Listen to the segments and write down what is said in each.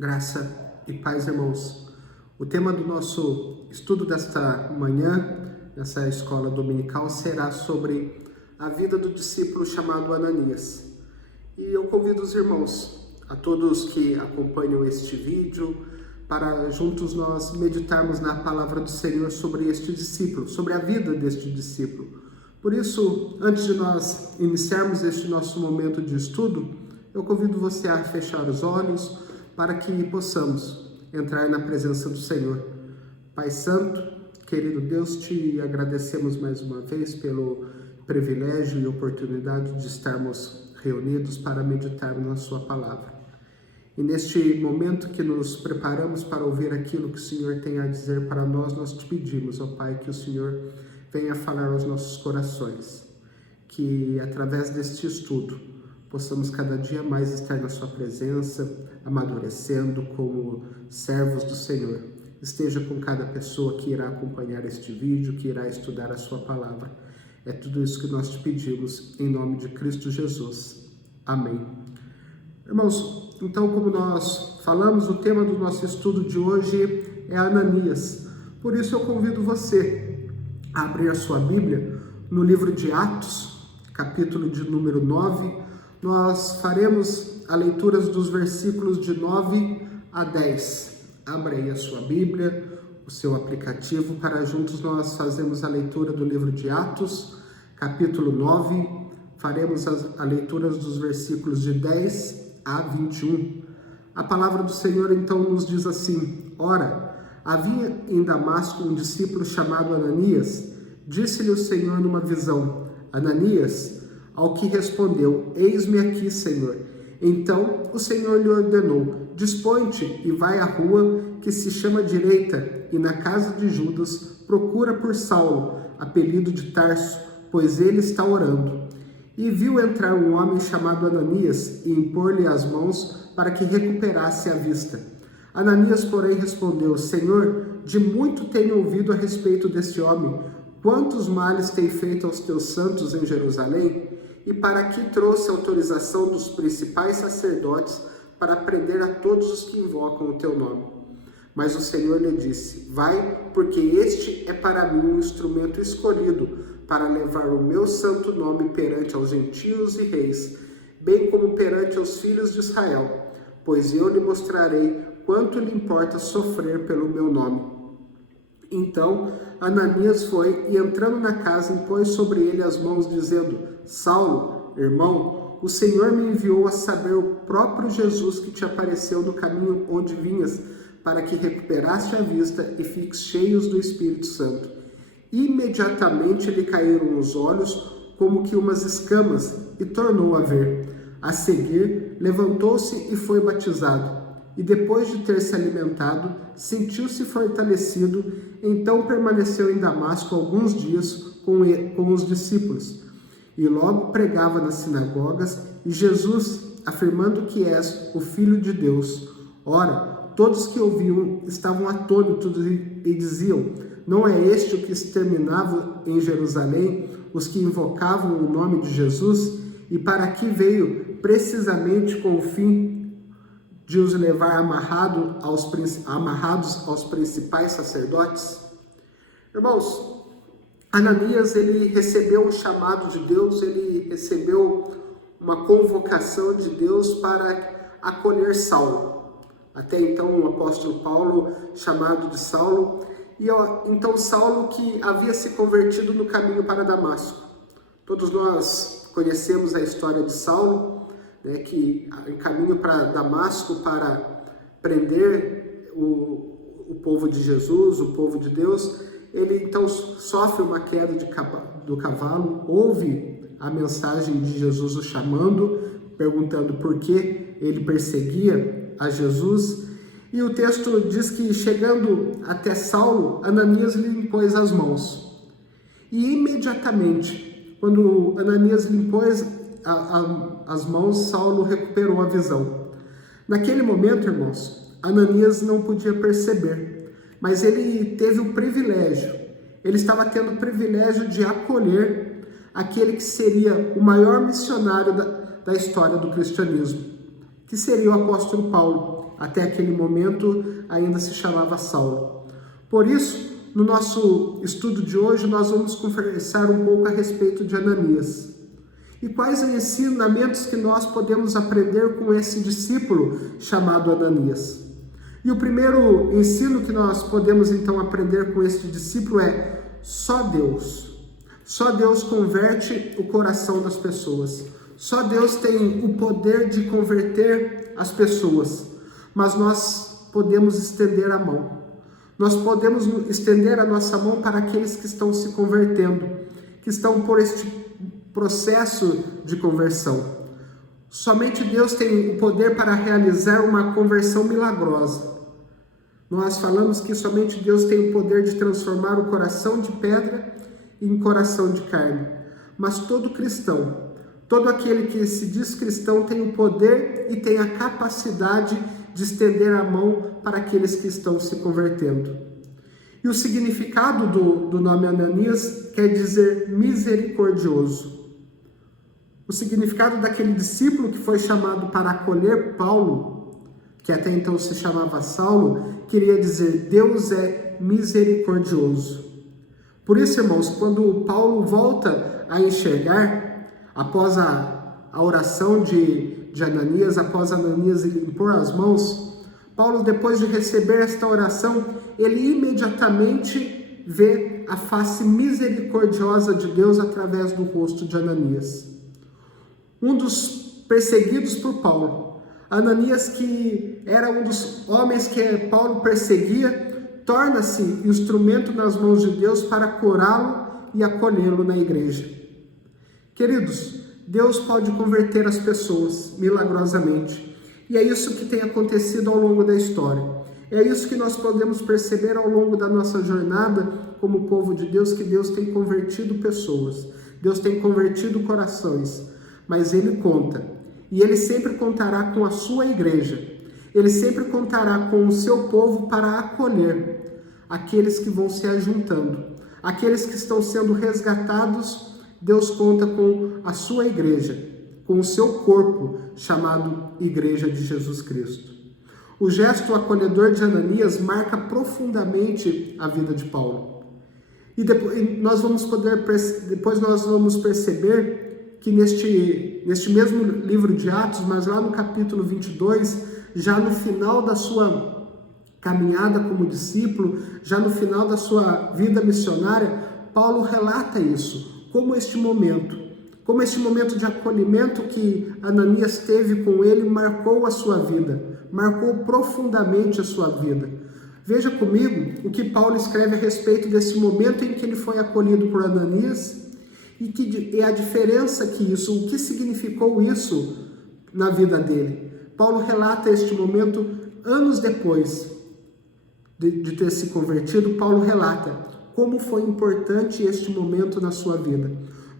Graça e paz, irmãos. O tema do nosso estudo desta manhã, nessa escola dominical, será sobre a vida do discípulo chamado Ananias. E eu convido os irmãos, a todos que acompanham este vídeo, para juntos nós meditarmos na palavra do Senhor sobre este discípulo, sobre a vida deste discípulo. Por isso, antes de nós iniciarmos este nosso momento de estudo, eu convido você a fechar os olhos para que possamos entrar na presença do Senhor. Pai Santo, querido Deus, te agradecemos mais uma vez pelo privilégio e oportunidade de estarmos reunidos para meditarmos na sua palavra. E neste momento que nos preparamos para ouvir aquilo que o Senhor tem a dizer para nós, nós te pedimos, ó Pai, que o Senhor venha falar aos nossos corações, que através deste estudo possamos cada dia mais estar na sua presença, amadurecendo como servos do Senhor. Esteja com cada pessoa que irá acompanhar este vídeo, que irá estudar a sua palavra. É tudo isso que nós te pedimos, em nome de Cristo Jesus. Amém. Irmãos, então, como nós falamos, o tema do nosso estudo de hoje é Ananias. Por isso eu convido você a abrir a sua Bíblia no livro de Atos, capítulo de número 9. Nós faremos a leitura dos versículos de 9 a 10. Abra aí a sua Bíblia, o seu aplicativo, para juntos nós fazermos a leitura do livro de Atos, capítulo 9. Faremos a leitura dos versículos de 10 a 21. A palavra do Senhor então nos diz assim: Ora, havia em Damasco um discípulo chamado Ananias. Disse-lhe o Senhor numa visão: Ananias. Ao que respondeu: Eis-me aqui, Senhor. Então o Senhor lhe ordenou: Dispõe-te e vai à rua que se chama Direita, e na casa de Judas procura por Saulo, apelido de Tarso, pois ele está orando. E viu entrar um homem chamado Ananias e impor-lhe as mãos para que recuperasse a vista. Ananias, porém, respondeu: Senhor, de muito tenho ouvido a respeito deste homem. Quantos males tem feito aos teus santos em Jerusalém? E para que trouxe autorização dos principais sacerdotes para prender a todos os que invocam o teu nome. Mas o Senhor lhe disse: Vai, porque este é para mim um instrumento escolhido para levar o meu santo nome perante aos gentios e reis, bem como perante aos filhos de Israel, pois eu lhe mostrarei quanto lhe importa sofrer pelo meu nome. Então Ananias foi e, entrando na casa, impôs sobre ele as mãos, dizendo: Saulo, irmão, o Senhor me enviou a saber o próprio Jesus que te apareceu no caminho onde vinhas, para que recuperaste a vista e fiques cheios do Espírito Santo. Imediatamente lhe caíram os olhos como que umas escamas e tornou a ver. A seguir, levantou-se e foi batizado. E depois de ter se alimentado, sentiu-se fortalecido. Então permaneceu em Damasco alguns dias com os discípulos. E logo pregava nas sinagogas, e Jesus, afirmando que és o Filho de Deus. Ora, todos que ouviam estavam atônitos e diziam: Não é este o que exterminava em Jerusalém os que invocavam o nome de Jesus? E para aqui veio precisamente com o fim de os levar amarrados aos principais sacerdotes? Irmãos, Ananias, ele recebeu um chamado de Deus, ele recebeu uma convocação de Deus para acolher Saulo. Até então o apóstolo Paulo, chamado de Saulo, e então Saulo que havia se convertido no caminho para Damasco. Todos nós conhecemos a história de Saulo, que em caminho para Damasco para prender o povo de Jesus, o povo de Deus, ele então sofre uma queda do cavalo, ouve a mensagem de Jesus o chamando, perguntando por que ele perseguia a Jesus, e o texto diz que, chegando até Saulo, Ananias lhe impôs as mãos. E imediatamente, quando Ananias lhe impôs as mãos, Saulo recuperou a visão. Naquele momento, irmãos, Ananias não podia perceber, mas ele teve o privilégio, ele estava tendo o privilégio de acolher aquele que seria o maior missionário da história do cristianismo, que seria o apóstolo Paulo. até aquele momento ainda se chamava Saulo. Por isso, no nosso estudo de hoje, nós vamos conversar um pouco a respeito de Ananias. E quais ensinamentos que nós podemos aprender com esse discípulo chamado Ananias? E o primeiro ensino que nós podemos então aprender com este discípulo é: só Deus. Só Deus converte o coração das pessoas. Só Deus tem o poder de converter as pessoas. Mas nós podemos estender a mão. Nós podemos estender a nossa mão para aqueles que estão se convertendo, que estão por este processo de conversão. Somente Deus tem o poder para realizar uma conversão milagrosa. Nós falamos que somente Deus tem o poder de transformar o coração de pedra em coração de carne. Mas todo cristão, todo aquele que se diz cristão tem o poder e tem a capacidade de estender a mão para aqueles que estão se convertendo. E o significado do nome Ananias quer dizer misericordioso. O significado daquele discípulo que foi chamado para acolher Paulo, que até então se chamava Saulo, queria dizer: Deus é misericordioso. Por isso, irmãos, quando Paulo volta a enxergar, após a oração de Ananias, após Ananias impor as mãos, Paulo, depois de receber esta oração, ele imediatamente vê a face misericordiosa de Deus através do rosto de Ananias. Um dos perseguidos por Paulo, Ananias, que era um dos homens que Paulo perseguia, torna-se instrumento nas mãos de Deus para curá-lo e acolhê-lo na igreja. Queridos, Deus pode converter as pessoas milagrosamente. E é isso que tem acontecido ao longo da história. É isso que nós podemos perceber ao longo da nossa jornada como povo de Deus, que Deus tem convertido pessoas. Deus tem convertido corações. Mas Ele conta. E Ele sempre contará com a sua igreja. Ele sempre contará com o seu povo para acolher aqueles que vão se ajuntando. Aqueles que estão sendo resgatados, Deus conta com a sua igreja, com o seu corpo, chamado Igreja de Jesus Cristo. O gesto acolhedor de Ananias marca profundamente a vida de Paulo. E depois nós vamos perceber que neste mesmo livro de Atos, mas lá no capítulo 22, já no final da sua caminhada como discípulo, já no final da sua vida missionária, Paulo relata isso, como este momento de acolhimento que Ananias teve com ele marcou a sua vida, marcou profundamente a sua vida. Veja comigo o que Paulo escreve a respeito desse momento em que ele foi acolhido por Ananias e a diferença que isso, o que significou isso na vida dele. Paulo relata este momento anos depois de ter se convertido. Paulo relata como foi importante este momento na sua vida.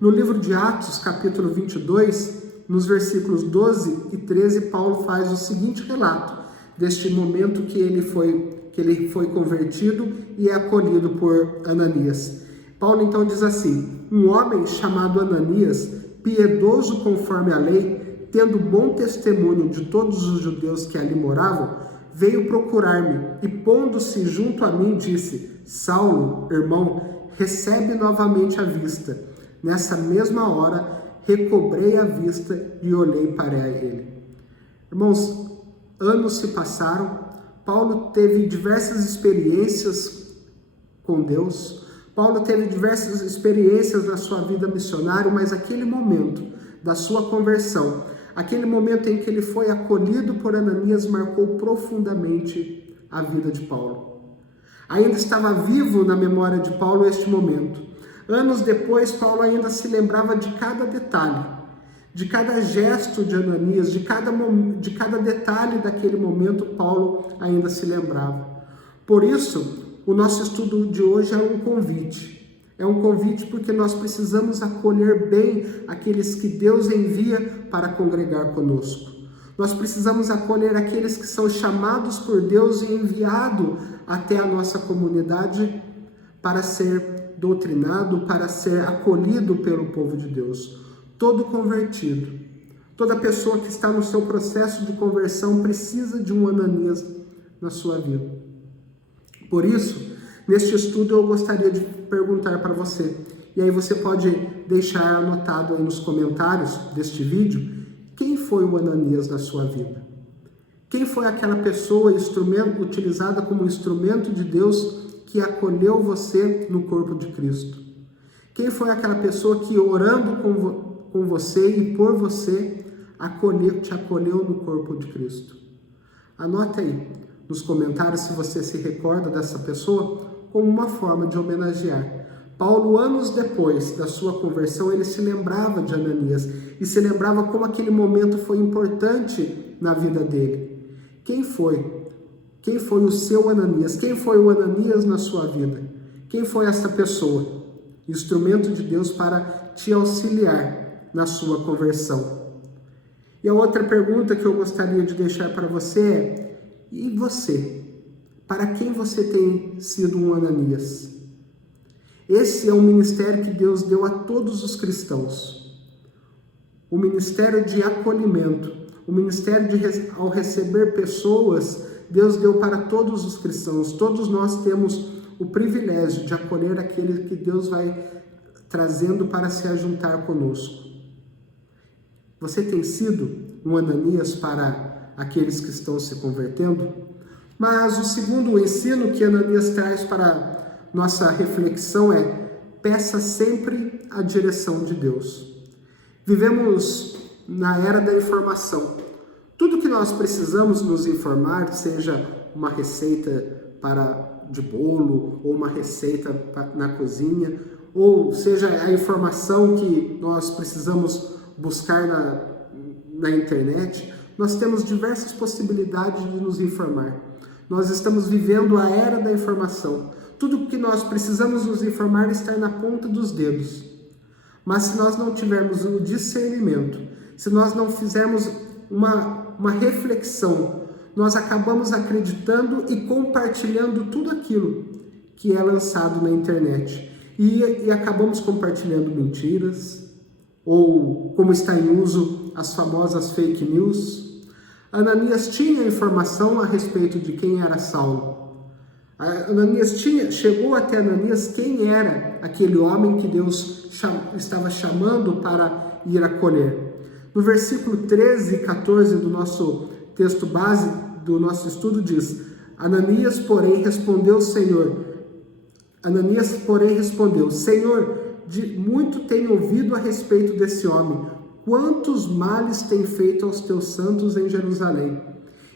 No livro de Atos, capítulo 22, nos versículos 12 e 13, Paulo faz o seguinte relato deste momento que ele foi convertido e é acolhido por Ananias. Paulo então diz assim: um homem chamado Ananias, piedoso conforme a lei, tendo bom testemunho de todos os judeus que ali moravam, veio procurar-me e, pondo-se junto a mim, disse: Saulo, irmão, recebe novamente a vista. Nessa mesma hora, recobrei a vista e olhei para ele. Irmãos, anos se passaram, Paulo teve diversas experiências com Deus, Paulo teve diversas experiências na sua vida missionária, mas aquele momento da sua conversão, aquele momento em que ele foi acolhido por Ananias, marcou profundamente a vida de Paulo. Ainda estava vivo na memória de Paulo este momento. Anos depois, Paulo ainda se lembrava de cada detalhe, de cada gesto de Ananias, de cada detalhe daquele momento, Paulo ainda se lembrava. Por isso, o nosso estudo de hoje é um convite. É um convite porque nós precisamos acolher bem aqueles que Deus envia para congregar conosco. Nós precisamos acolher aqueles que são chamados por Deus e enviados até a nossa comunidade para ser doutrinado, para ser acolhido pelo povo de Deus. Todo convertido, Toda pessoa que está no seu processo de conversão precisa de um Ananias na sua vida. Por isso, neste estudo eu gostaria de perguntar para você, e aí você pode deixar anotado aí nos comentários deste vídeo, quem foi o Ananias na sua vida? Quem foi aquela pessoa utilizada como instrumento de Deus que acolheu você no corpo de Cristo? Quem foi aquela pessoa que, orando com você e por você, te acolheu no corpo de Cristo? Anote aí nos comentários se você se recorda dessa pessoa como uma forma de homenagear. Paulo, anos depois da sua conversão, ele se lembrava de Ananias e se lembrava como aquele momento foi importante na vida dele. Quem foi? Quem foi o seu Ananias? Quem foi o Ananias na sua vida? Quem foi essa pessoa? Instrumento de Deus para te auxiliar na sua conversão. E a outra pergunta que eu gostaria de deixar para você é: e você? Para quem você tem sido um Ananias? Esse é o ministério que Deus deu a todos os cristãos. O ministério de acolhimento. O ministério ao receber pessoas, Deus deu para todos os cristãos. Todos nós temos o privilégio de acolher aquele que Deus vai trazendo para se ajuntar conosco. Você tem sido um Ananias para aqueles que estão se convertendo? Mas o segundo ensino que Ananias traz para nossa reflexão é: peça sempre a direção de Deus. Vivemos na era da informação. Tudo que nós precisamos nos informar, seja uma receita de bolo, ou uma receita na cozinha, ou seja a informação que nós precisamos buscar na internet, nós temos diversas possibilidades de nos informar. Nós estamos vivendo a era da informação. Tudo que nós precisamos nos informar está na ponta dos dedos. Mas se nós não tivermos o discernimento, se nós não fizermos uma reflexão, nós acabamos acreditando e compartilhando tudo aquilo que é lançado na internet. E acabamos compartilhando mentiras, ou como está em uso as famosas fake news. Ananias tinha informação a respeito de quem era Saulo. Chegou até Ananias quem era aquele homem que Deus estava chamando para ir acolher. No versículo 13 e 14 do nosso texto base, do nosso estudo, diz: Ananias, porém, respondeu, Senhor, muito tenho ouvido a respeito desse homem, quantos males tem feito aos teus santos em Jerusalém.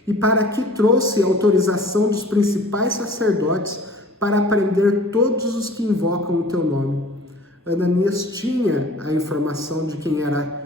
E para aqui trouxe a autorização dos principais sacerdotes para prender todos os que invocam o teu nome. Ananias tinha a informação de quem era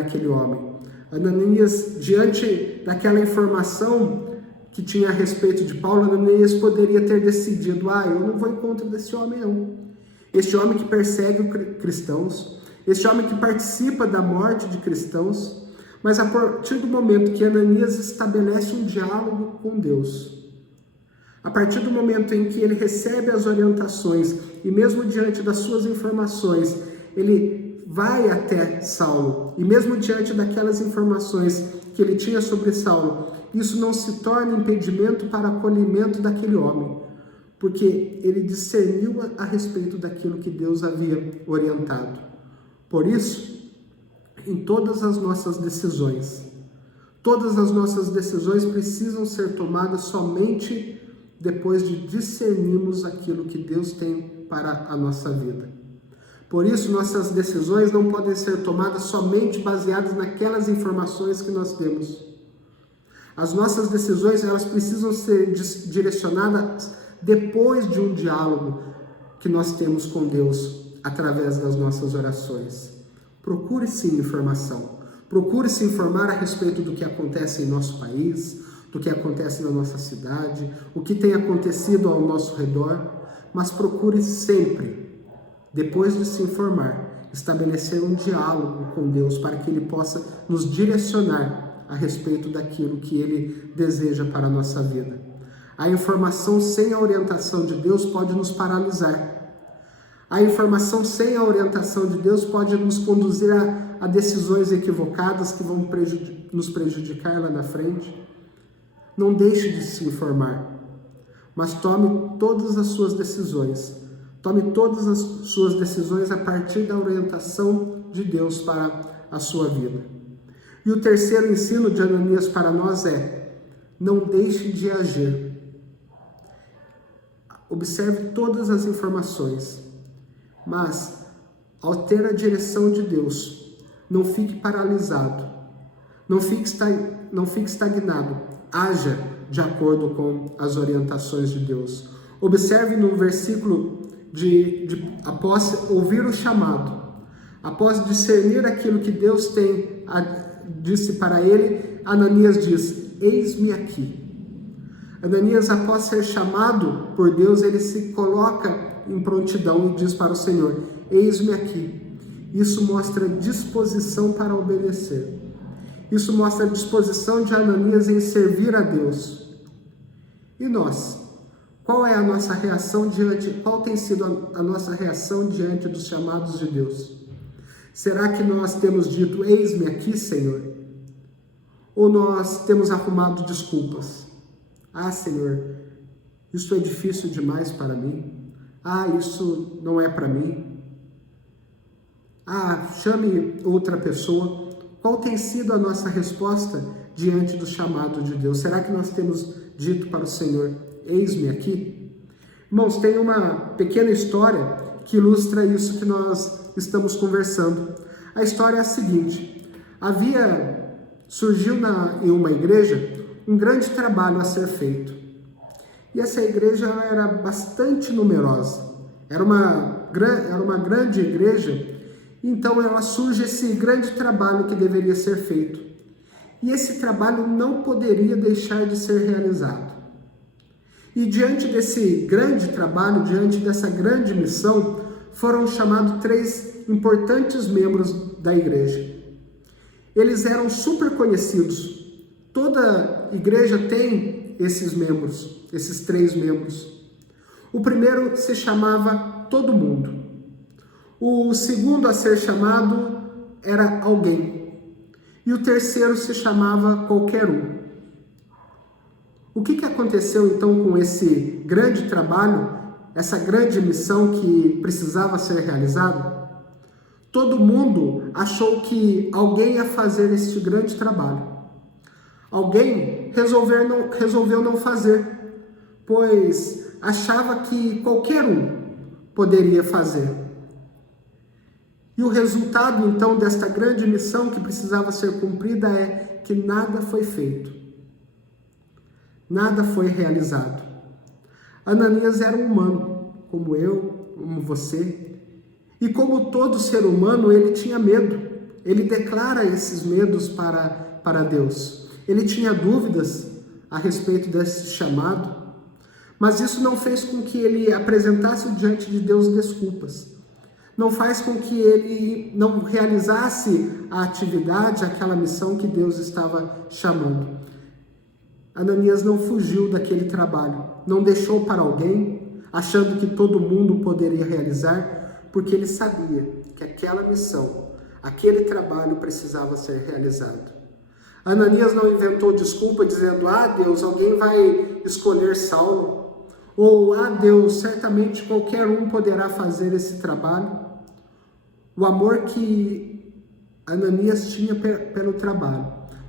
aquele homem. Ananias, diante daquela informação que tinha a respeito de Paulo, Ananias poderia ter decidido: eu não vou em contra desse homem não. Este homem que persegue cristãos, este homem que participa da morte de cristãos. Mas a partir do momento que Ananias estabelece um diálogo com Deus, a partir do momento em que ele recebe as orientações e mesmo diante das suas informações, ele vai até Saulo, e mesmo diante daquelas informações que ele tinha sobre Saulo, isso não se torna impedimento para o acolhimento daquele homem, porque ele discerniu a respeito daquilo que Deus havia orientado. Por isso, em todas as nossas decisões precisam ser tomadas somente depois de discernirmos aquilo que Deus tem para a nossa vida. Por isso, nossas decisões não podem ser tomadas somente baseadas naquelas informações que nós temos. As nossas decisões, elas precisam ser direcionadas depois de um diálogo que nós temos com Deus através das nossas orações. Procure sim informação. Procure se informar a respeito do que acontece em nosso país, do que acontece na nossa cidade, o que tem acontecido ao nosso redor, mas procure sempre, depois de se informar, estabelecer um diálogo com Deus para que Ele possa nos direcionar a respeito daquilo que Ele deseja para a nossa vida. A informação sem a orientação de Deus pode nos paralisar. A informação sem a orientação de Deus pode nos conduzir a decisões equivocadas que vão nos prejudicar lá na frente. Não deixe de se informar, mas tome todas as suas decisões. Tome todas as suas decisões a partir da orientação de Deus para a sua vida. E o terceiro ensino de Ananias para nós é: não deixe de agir. Observe todas as informações, mas ao ter a direção de Deus, não fique paralisado, não fique estagnado, haja de acordo com as orientações de Deus. Observe no versículo após ouvir o chamado, após discernir aquilo que Deus disse para ele, Ananias diz: eis-me aqui. Ananias, após ser chamado por Deus, ele se coloca em prontidão e diz para o Senhor: eis-me aqui. Isso mostra disposição para obedecer. Isso mostra a disposição de Ananias em servir a Deus. E nós? Qual tem sido a nossa reação diante dos chamados de Deus? Será que nós temos dito: eis-me aqui, Senhor? Ou nós temos arrumado desculpas? Ah, Senhor, isso é difícil demais para mim. Ah, isso não é para mim. Ah, chame outra pessoa. Qual tem sido a nossa resposta diante do chamado de Deus? Será que nós temos dito para o Senhor: eis-me aqui? Irmãos, tem uma pequena história que ilustra isso que nós estamos conversando. A história é a seguinte: surgiu em uma igreja um grande trabalho a ser feito. E essa igreja era bastante numerosa. Era uma grande igreja. Então surge esse grande trabalho que deveria ser feito. E esse trabalho não poderia deixar de ser realizado. E diante desse grande trabalho, diante dessa grande missão, foram chamados 3 importantes membros da igreja. Eles eram super conhecidos. Toda igreja tem esses membros, esses 3 membros. O primeiro se chamava Todo Mundo. O segundo a ser chamado era Alguém. E o terceiro se chamava Qualquer Um. O que aconteceu então com esse grande trabalho, essa grande missão que precisava ser realizada? Todo mundo achou que alguém ia fazer este grande trabalho. Alguém resolveu não fazer, pois achava que qualquer um poderia fazer. E o resultado, então, desta grande missão que precisava ser cumprida é que nada foi feito. Nada foi realizado. Ananias era um humano, como eu, como você. E como todo ser humano, ele tinha medo. Ele declara esses medos para Deus. Ele tinha dúvidas a respeito desse chamado, mas isso não fez com que ele apresentasse diante de Deus desculpas. Não faz com que ele não realizasse a atividade, aquela missão que Deus estava chamando. Ananias não fugiu daquele trabalho, não deixou para alguém, achando que todo mundo poderia realizar, porque ele sabia que aquela missão, aquele trabalho precisava ser realizado. Ananias não inventou desculpa dizendo: ah, Deus, alguém vai escolher Saulo. Ou, ah, Deus, certamente qualquer um poderá fazer esse trabalho. O amor que Ananias tinha pelo trabalho,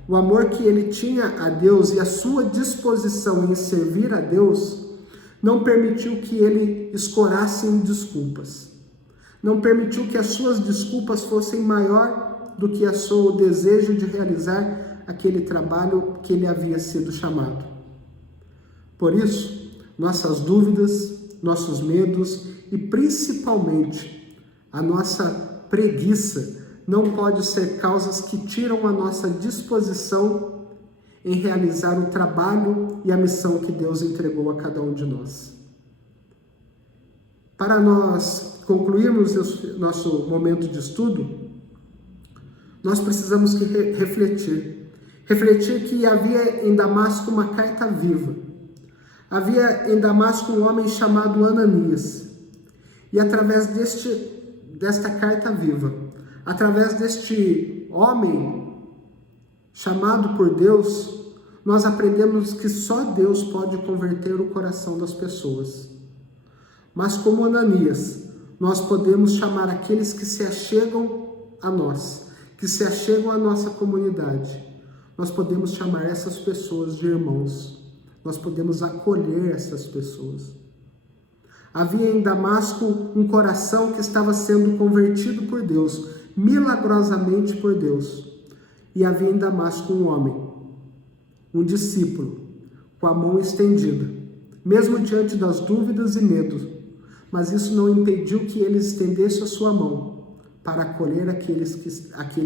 o amor que ele tinha a Deus e a sua disposição em servir a Deus, não permitiu que ele escorasse em desculpas. Não permitiu que as suas desculpas fossem maior do que o seu desejo de realizar aquele trabalho que ele havia sido chamado. Por isso, nossas dúvidas, nossos medos e principalmente a nossa preguiça não pode ser causas que tiram a nossa disposição em realizar o trabalho e a missão que Deus entregou a cada um de nós. Para nós concluirmos nosso momento de estudo, nós precisamos refletir. Refletir que havia em Damasco uma carta viva. Havia em Damasco um homem chamado Ananias. E através desta carta viva, Através deste homem chamado por Deus, nós aprendemos que só Deus pode converter o coração das pessoas. Mas como Ananias, nós podemos chamar aqueles que se achegam a nós, que se achegam à nossa comunidade. Nós podemos chamar essas pessoas de irmãos. Nós podemos acolher essas pessoas. Havia em Damasco um coração que estava sendo convertido por Deus, milagrosamente por Deus. E havia em Damasco um homem, um discípulo, com a mão estendida, mesmo diante das dúvidas e medos, mas isso não impediu que ele estendesse a sua mão para acolher aquele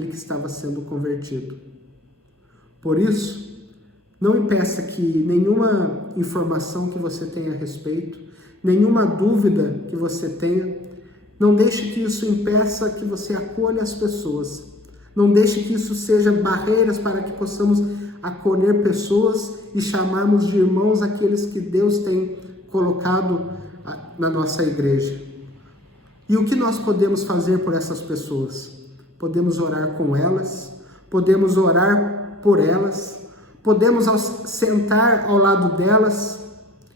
que estava sendo convertido. Por isso, não impeça que nenhuma informação que você tenha a respeito, nenhuma dúvida que você tenha, não deixe que isso impeça que você acolha as pessoas. Não deixe que isso seja barreiras para que possamos acolher pessoas e chamarmos de irmãos aqueles que Deus tem colocado na nossa igreja. E o que nós podemos fazer por essas pessoas? Podemos orar com elas, podemos orar por elas, podemos sentar ao lado delas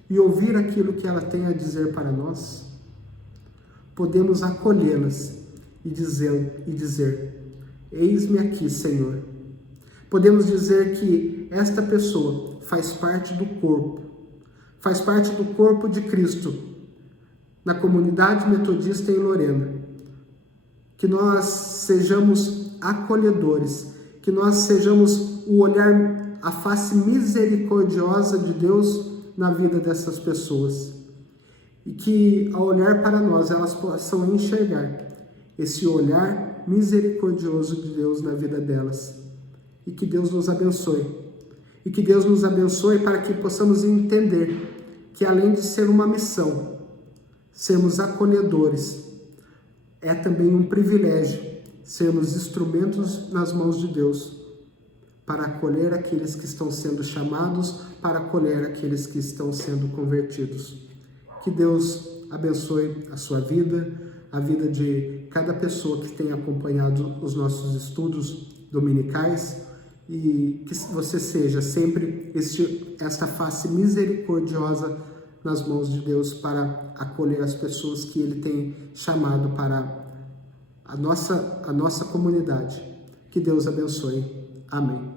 e ouvir aquilo que ela tem a dizer para nós. Podemos acolhê-las e dizer: eis-me aqui, Senhor. Podemos dizer que esta pessoa faz parte do corpo de Cristo, na comunidade metodista em Lorena. Que nós sejamos acolhedores, que nós sejamos o olhar, a face misericordiosa de Deus na vida dessas pessoas. E que ao olhar para nós, elas possam enxergar esse olhar misericordioso de Deus na vida delas. E que Deus nos abençoe. E que Deus nos abençoe para que possamos entender que além de ser uma missão, sermos acolhedores, é também um privilégio sermos instrumentos nas mãos de Deus para acolher aqueles que estão sendo chamados, para acolher aqueles que estão sendo convertidos. Que Deus abençoe a sua vida, a vida de cada pessoa que tem acompanhado os nossos estudos dominicais, e que você seja sempre esta face misericordiosa nas mãos de Deus para acolher as pessoas que Ele tem chamado para a nossa comunidade. Que Deus abençoe. Amém.